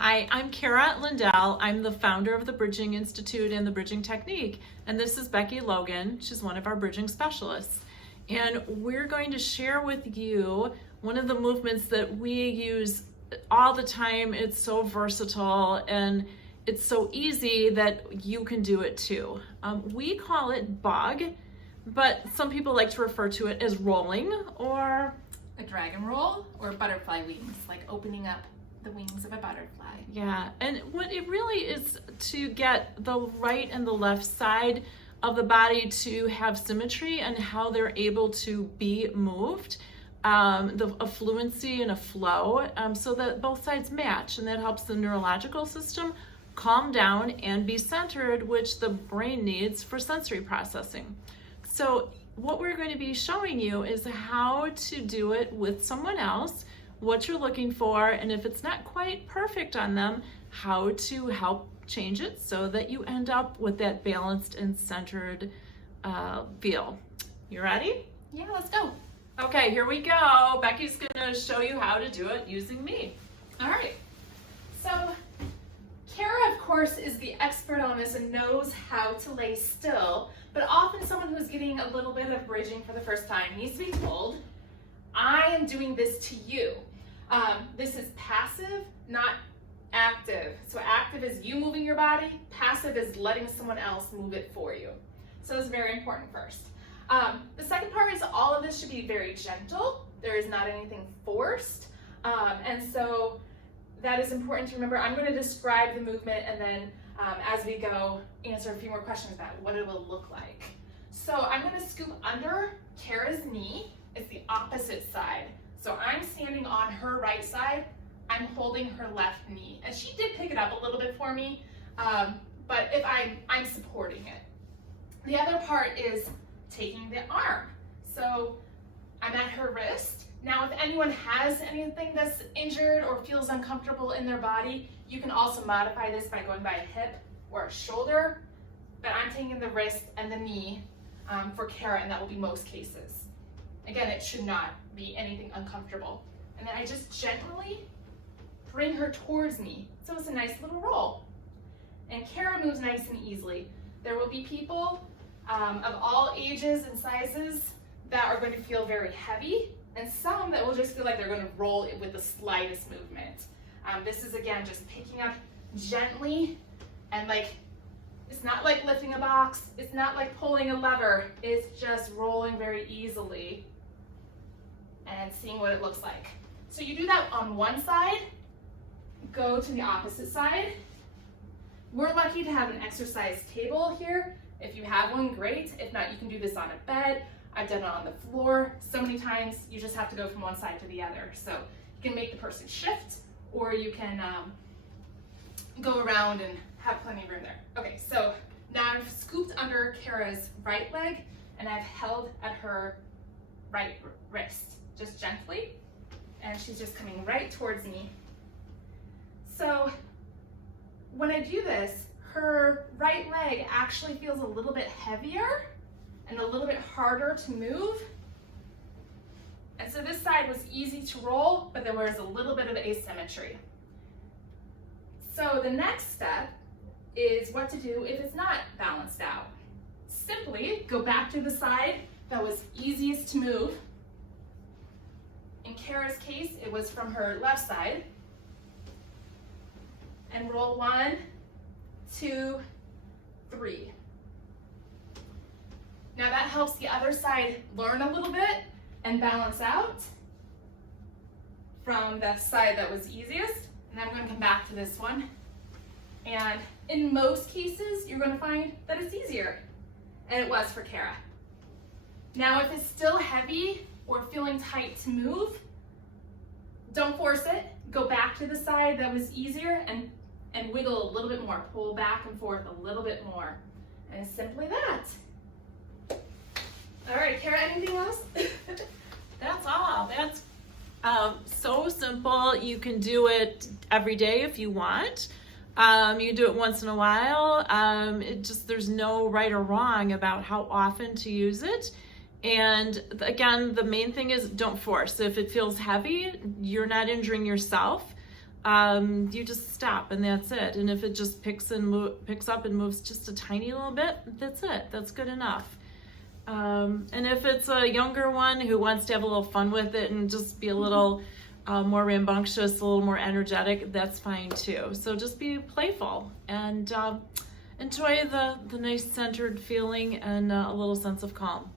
Hi, I'm Cara Lindell. I'm the founder of the Bridging Institute and the Bridging Technique, and this is Becki Logan. She's one of our bridging specialists. And we're going to share with you one of the movements that we use all the time. It's so versatile and it's so easy that you can do it too. We call it bug, but some people like to refer to it as rolling or a dragon roll or butterfly wings, like opening up the wings of a butterfly. Yeah, and what it really is to get the right and the left side of the body to have symmetry and how they're able to be moved, a fluency and a flow, so that both sides match, and that helps the neurological system calm down and be centered, which the brain needs for sensory processing. So what we're going to be showing you is how to do it with someone else, what you're looking for, and if it's not quite perfect on them, how to help change it so that you end up with that balanced and centered feel. You ready? Yeah, let's go. Okay, here we go. Becki's gonna show you how to do it using me. All right. So Cara, of course, is the expert on this and knows how to lay still, but often someone who's getting a little bit of bridging for the first time needs to be told, I am doing this to you. This is passive, not active. So active is you moving your body, passive is letting someone else move it for you. So it's very important first. The second part is all of this should be very gentle. There is not anything forced. And so that is important to remember. I'm going to describe the movement and then as we go, answer a few more questions about what it will look like. So I'm going to scoop under Cara's knee. It's the opposite side. So I'm standing on her right side. I'm holding her left knee. And she did pick it up a little bit for me, but if I'm supporting it. The other part is taking the arm. So I'm at her wrist. Now, if anyone has anything that's injured or feels uncomfortable in their body, you can also modify this by going by a hip or a shoulder, but I'm taking the wrist and the knee for Cara, and that will be most cases. Again, it should not be anything uncomfortable. And then I just gently bring her towards me. So it's a nice little roll. And Cara moves nice and easily. There will be people of all ages and sizes that are going to feel very heavy, and some that will just feel like they're going to roll it with the slightest movement. This is, again, just picking up gently, and it's not like lifting a box, it's not like pulling a lever, it's just rolling very easily and seeing what it looks like. So you do that on one side, go to the opposite side. We're lucky to have an exercise table here. If you have one, great. If not, you can do this on a bed. I've done it on the floor so many times. You just have to go from one side to the other. So you can make the person shift, or you can go around and have plenty of room there. Okay, so now I've scooped under Cara's right leg and I've held at her right wrist, just gently, and she's just coming right towards me. So when I do this, her right leg actually feels a little bit heavier and a little bit harder to move. And so this side was easy to roll, but there was a little bit of asymmetry. So the next step is what to do if it's not balanced out. Simply go back to the side that was easiest to move. In Cara's case, it was from her left side. And roll 1, 2, 3. Now that helps the other side learn a little bit and balance out from the side that was easiest. And then I'm going to come back to this one. And in most cases, you're going to find that it's easier. And it was for Cara. Now, if it's still heavy or feeling tight to move, don't force it. Go back to the side that was easier and wiggle a little bit more. Pull back and forth a little bit more. And it's simply that. All right, Cara, anything else? That's all. That's so simple. You can do it every day if you want. You can do it once in a while. There's no right or wrong about how often to use it. And again, the main thing is don't force. If it feels heavy, you're not injuring yourself. you just stop and that's it. And if it just picks up and moves just a tiny little bit, that's it. That's good enough. And if it's a younger one who wants to have a little fun with it and just be a little more rambunctious, a little more energetic, that's fine too. So just be playful and enjoy the nice centered feeling and a little sense of calm.